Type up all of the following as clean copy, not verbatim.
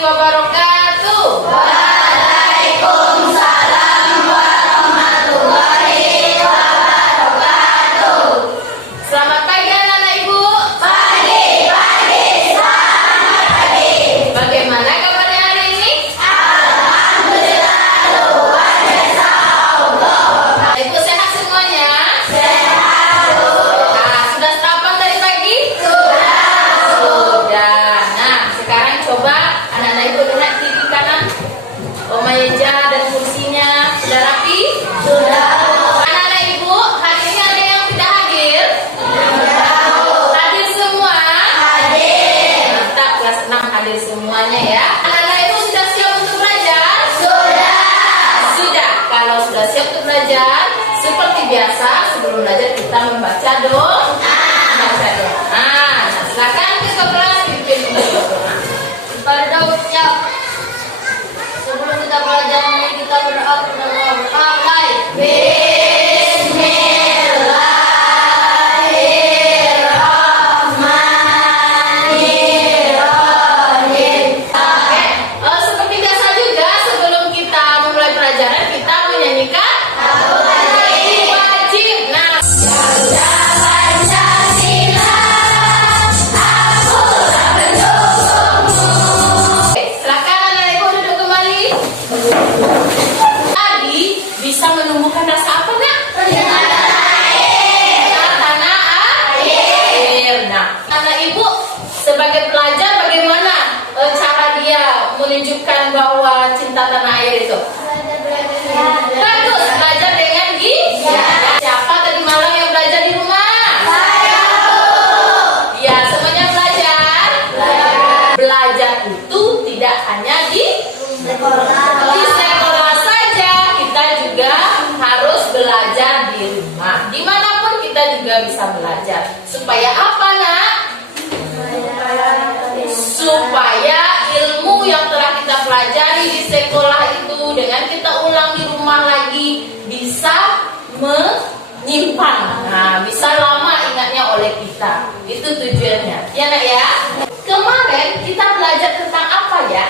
wabarakatuh. Waalaikumsalam warahmatullahi wabarakatuh. Selamat pagi anak-anak ibu. Pagi, selamat pagi. Bagaimana kabarnya hari ini? Alhamdulillah, luar biasa Allah. Ibu sehat semuanya? Sehat, Bu. Nah, sudah sarapan dari pagi? Sudah. Nah, sekarang coba anak-anak ibu lihat kiri kanan. Meja dan kursinya sudah rapi? Sudah. Anak-anak ibu, hari ini ada yang tidak hadir? Hadir semua? Hadir. Mantap, kelas 6 hadir semuanya ya. Anak-anak ibu sudah siap untuk belajar? Sudah. Sudah. Kalau sudah siap untuk belajar, seperti biasa sebelum belajar kita membaca doa. Membaca doa. Nah, silakan ke kelas pimpin untuk doa. Pada Daud siap. Sebelum kita belajar, mari kita berdoa kepada Allah. Bismillahirrahmanirrahim. Seperti biasa juga sebelum kita memulai pelajaran kita menyanyikan wajib. Nah, Garuda Pancasila, akulah pendukungmu. silakan anak-anak ibu duduk kembali. Tadi bisa menumbuhkan rasa apa nak? Tanah air. Nah, anak ibu sebagai pelajar bagaimana cara dia menunjukkan bahwa cinta tanah air itu? Bagus, belajar dengan giat. Siapa tadi malam yang belajar di rumah? Ya, semuanya belajar. Belajar itu tidak hanya di sekolah saja, kita juga harus belajar di rumah. Dimanapun kita juga bisa belajar. Supaya apa nak? Supaya ilmu yang telah kita pelajari di sekolah itu dengan kita ulang di rumah lagi bisa menyimpan. Nah, bisa lama ingatnya oleh kita. Itu tujuannya. Ya nak ya? Kemarin kita belajar tentang apa ya?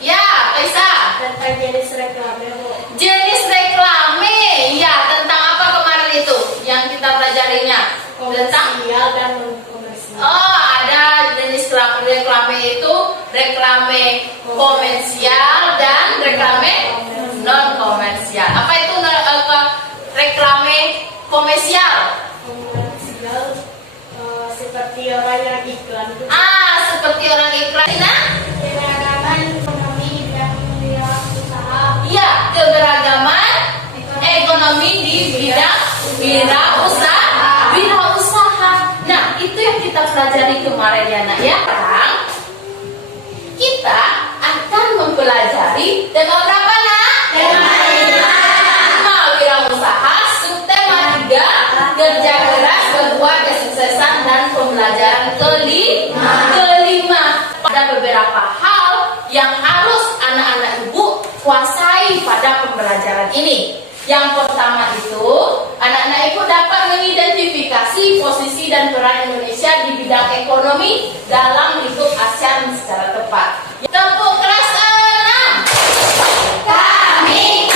Ya, Kaisa. Tentang jenis reklame, Bu. Jenis reklame. Ya, tentang apa kemarin itu yang kita pelajarinya? Tentang Komersial dan non-komersial. oh, ada jenis reklame itu reklame komersial dan reklame non komersial. Apa itu reklame komersial? Komersial seperti orang yang iklan itu. Seperti orang iklan. Nah, Keberagaman ekonomi dan wirausaha. iya, keberagaman ekonomi di bidang wirausaha. Nah, itu yang kita pelajari kemarin ya nak ya. Sekarang kita akan mempelajari tema berapa nak? Tema 5 wirausaha, subtema 3 kerja keras membuat kesuksesan dan pembelajaran kelima. Ada beberapa hal yang harus anak-anak ibu kuasai pada pembelajaran ini. Yang pertama itu, anak-anak ibu dapat mengidentifikasi posisi dan peran Indonesia di bidang ekonomi dalam lingkup ASEAN secara tepat. Tepuk kelas 6. Kami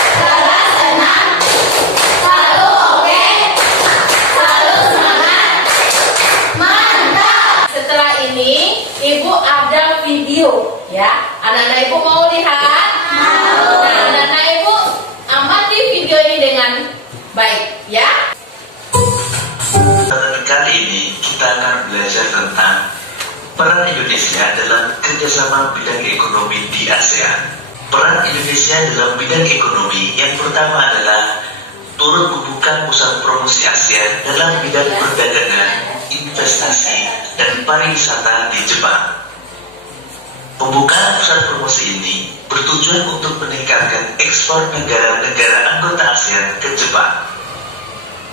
kelas 6 selalu oke, selalu semangat, mantap. Setelah ini, ibu ada video ya. Anak-anak ibu mau lihat? Mau. Nah, anak-anak ibu amati video ini dengan baik ya. Kali ini kita akan belajar tentang peran Indonesia dalam kerjasama bidang ekonomi di ASEAN. Peran Indonesia dalam bidang ekonomi yang pertama adalah turut membuka pusat promosi ASEAN dalam bidang perdagangan, investasi, dan pariwisata di Jepang. Pembukaan pusat promosi ini bertujuan untuk meningkatkan ekspor negara-negara anggota ASEAN ke Jepang.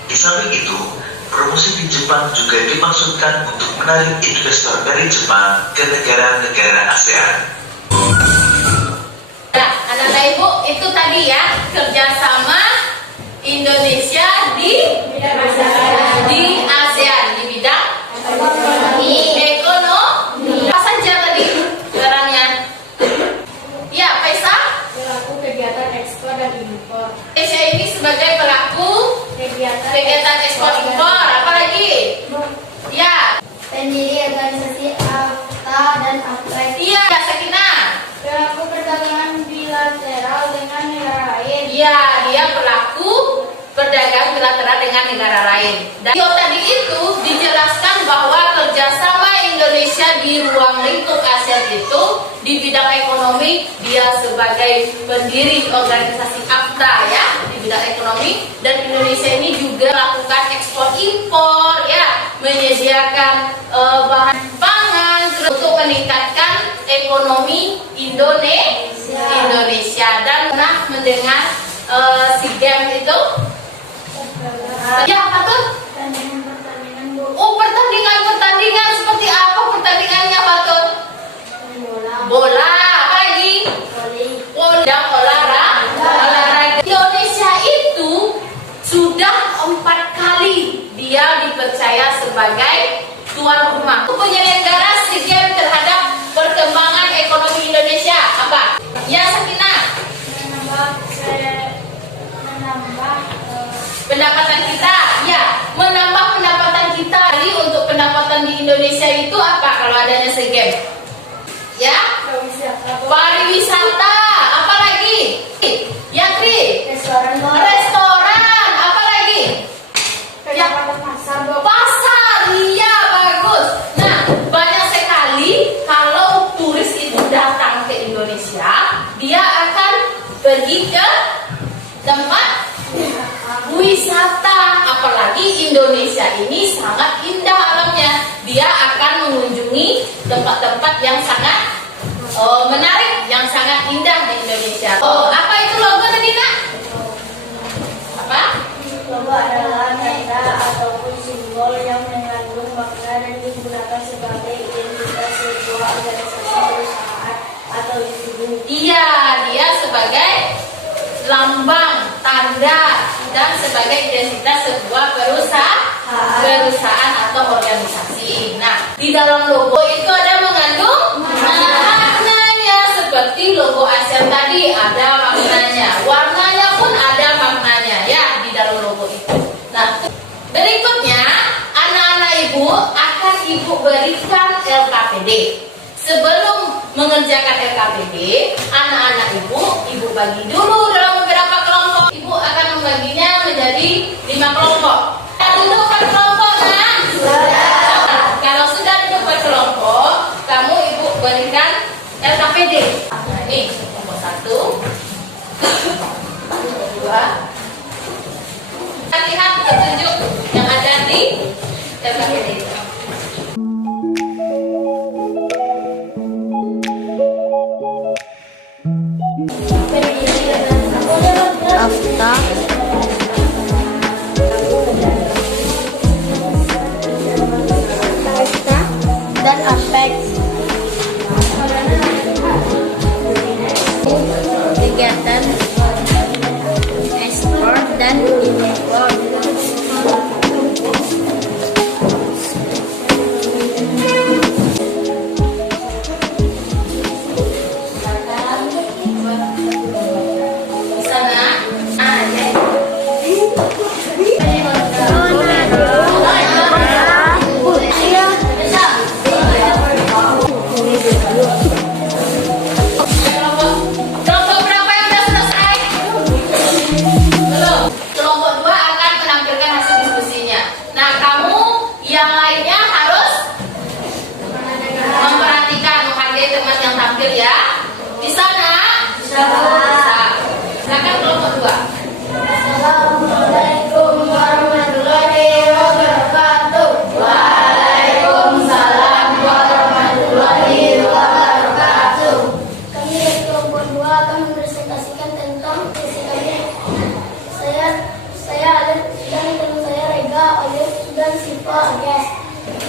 Di samping itu, promosi di Jepang juga dimaksudkan untuk menarik investor dari Jepang ke negara-negara ASEAN. Nah, anak-anak ibu itu tadi ya kerjasama Indonesia di ASEAN di bidang ekonomi. Apa saja tadi perannya? Ya, dia pelaku perdagangan bilateral dengan negara lain. Dan tadi itu dijelaskan bahwa kerjasama Indonesia di ruang lingkup ASEAN itu di bidang ekonomi dia sebagai pendiri organisasi AFTA ya di bidang ekonomi, dan Indonesia ini juga lakukan ekspor impor ya, menyediakan bahan pangan untuk meningkatkan ekonomi Indonesia. Dan pernah mendengar SEA Games itu? Ya, apa tuh? Oh, pertandingan seperti apa pertandingannya, Pak Tun? Bola, apa lagi? Dan olahraga. Indonesia itu sudah 4 kali dia dipercaya sebagai tuan rumah. Penyelenggara SEA Games terhadap perkembangan ekonomi Indonesia apa? Ya, Sakinah. Pendapatan kita, ya, menambah pendapatan kita. Jadi untuk pendapatan di Indonesia itu apa kalau adanya SEA Games? Ya, pariwisata, apa lagi? Ya, Tri? Restoran, apa lagi? Ya, pasar, iya, bagus. Nah, banyak sekali kalau turis itu datang ke Indonesia, dia akan pergi ke tempat wisata. Apalagi Indonesia ini sangat indah alamnya, dia akan mengunjungi tempat-tempat yang sangat menarik, yang sangat indah di Indonesia. Apa itu logo tadi, Nak? Apa? Logo adalah tanda ataupun simbol yang mengandung makna dan digunakan sebagai identitas sebuah organisasi, perusahaan atau individu. Iya, dia sebagai lambang, tanda, dan sebagai identitas sebuah perusahaan atau organisasi. Nah, di dalam logo itu ada mengandung maknanya, seperti logo ASEAN tadi ada maknanya, warnanya pun ada maknanya ya di dalam logo itu. Nah, berikutnya anak-anak ibu akan ibu berikan LKPD. Sebelum mengerjakan LKPD, anak-anak ibu bagi dulu dalam beberapa kelompok. Ibu akan membaginya menjadi 5 kelompok. Duduk per kelompok, nah. Kalau sudah duduk per kelompok, kamu ibu berikan LKPD. Nah, ini kelompok 1, kelompok 2. Kita lihat petunjuk yang ada di LKPD. AFTA dan APEC, kegiatan ekspor dan impor.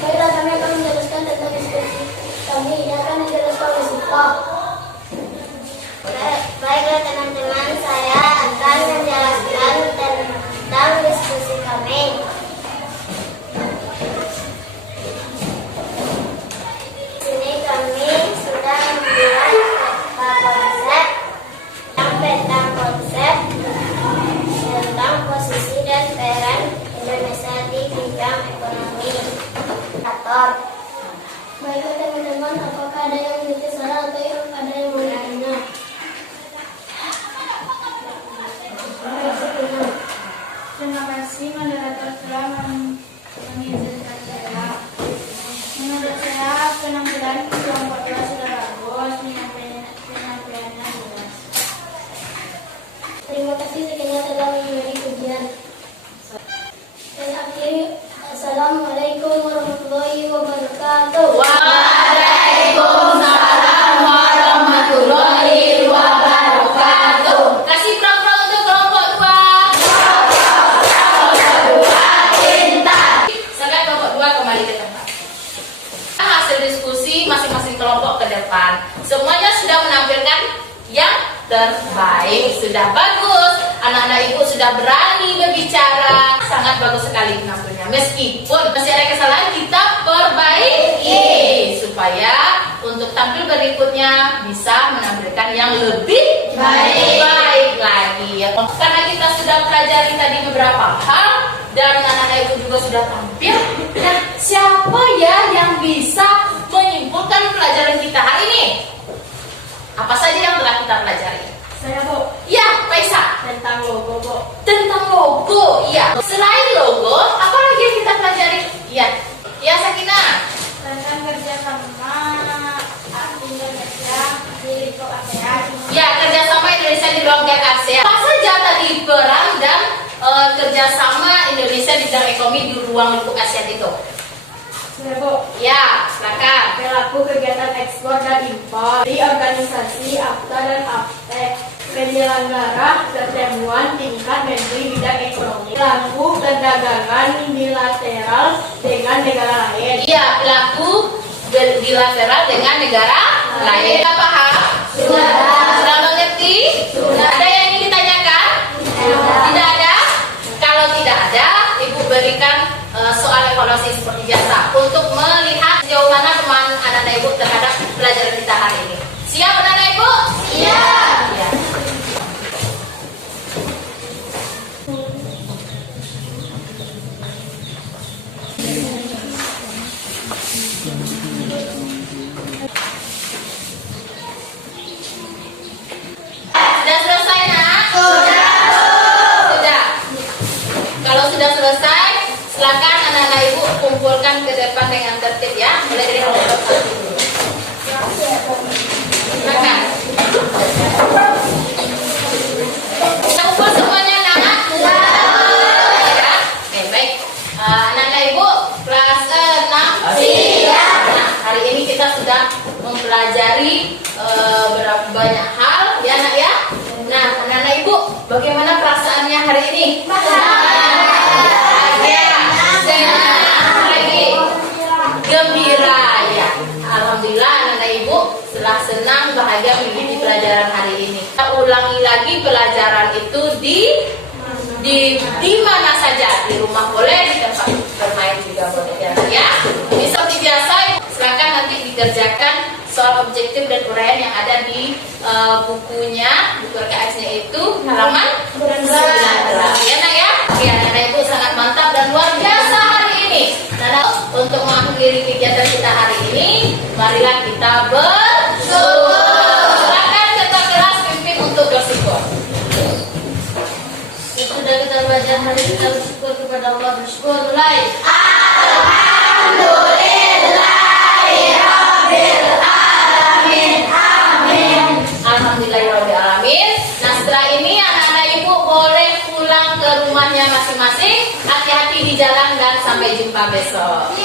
Baiklah, kami akan menjelaskan tentang diskusi kami. Ini akan dijelaskan oleh Siva. Baiklah teman-teman, saya akan menjelaskan tentang diskusi kami. Di sini kami sudah membuat konsep tentang posisi dan peran Indonesia di bidang ekonomi. Baiklah teman-teman, apakah ada yang memiliki saran atau ada yang mau bertanya? diskusi masing-masing kelompok ke depan. Semuanya sudah menampilkan yang terbaik, sudah bagus. Anak-anak ibu sudah berani berbicara, sangat bagus sekali penampilnya. Meskipun masih ada kesalahan, kita perbaiki supaya untuk tampil berikutnya bisa menampilkan yang lebih baik lagi. Karena kita sudah pelajari tadi beberapa hal dan anak-anak ibu juga sudah tampil. Nah, siapa ya yang bisa menyimpulkan pelajaran kita hari ini? Apa saja yang telah kita pelajari? Saya, Bu. Ya, Faisa. Tentang logo, Bu. Tentang logo, iya. Selain logo, apa lagi yang kita pelajari? Iya. Ya, Sakinah. Tentang kerjasama Indonesia di lingkup ASEAN. Ya, kerjasama Indonesia di lingkup ASEAN. Apa saja tadi peran dan kerjasama Indonesia di bidang ekonomi di ruang lingkup ASEAN itu? Saya, Bu. Ya, silakan. Pelaku kegiatan ekspor dan impor di organisasi AFTA dan APEC, penyelenggara pertemuan tingkat menteri bidang ekonomi, pelaku perdagangan bilateral dengan negara lain. Iya, pelaku bilateral dengan negara lain. Sudah paham? Sudah mengerti? Ada yang ingin ditanyakan? Tidak ada? Kalau tidak ada, Ibu berikan soal evaluasi seperti biasa untuk melihat sejauh mana teman anak-anak ibu terhadap pelajaran kita hari ini. Siap anak-anak ibu? Siap. Ya. Sudah selesai nak? Sudah. Kalau sudah selesai, silakan anak-anak ibu kumpulkan ke depan dengan tertib ya. Mulai dari nomor 1 dulu. Silakan. Kita kumpul semuanya nak? Ya. Oke, baik. Anak-anak ibu kelas 6 siap. Nah, hari ini kita sudah mempelajari berapa banyak hal ya nak ya. Nah, anak-anak ibu bagaimana perasaannya hari ini? Gembira ya. Alhamdulillah anak-anak ibu setelah senang bahagia mengikuti pelajaran hari ini. Kita ulangi lagi pelajaran itu di mana saja, di rumah boleh, di tempat bermain juga boleh ya. Ini seperti biasa, silakan nanti dikerjakan soal objektif dan uraian yang ada di buku RKS-nya itu halaman 19 ya nak ya. Oke, anak-anak ibu sangat mantap dan luar biasa hari ini. Nah, untuk mengakhiri kegiatan kita hari ini, marilah kita bersyukur. Silakan ketua kelas pimpin untuk bersyukur. Sudah kita belajar hari ini, kita bersyukur kepada Allah. Bersyukur mulai. Alhamdulillahirrahmanirrahim. Nah, setelah ini anak-anak ibu boleh pulang ke rumahnya masing-masing. Hati-hati di jalan dan sampai jumpa besok.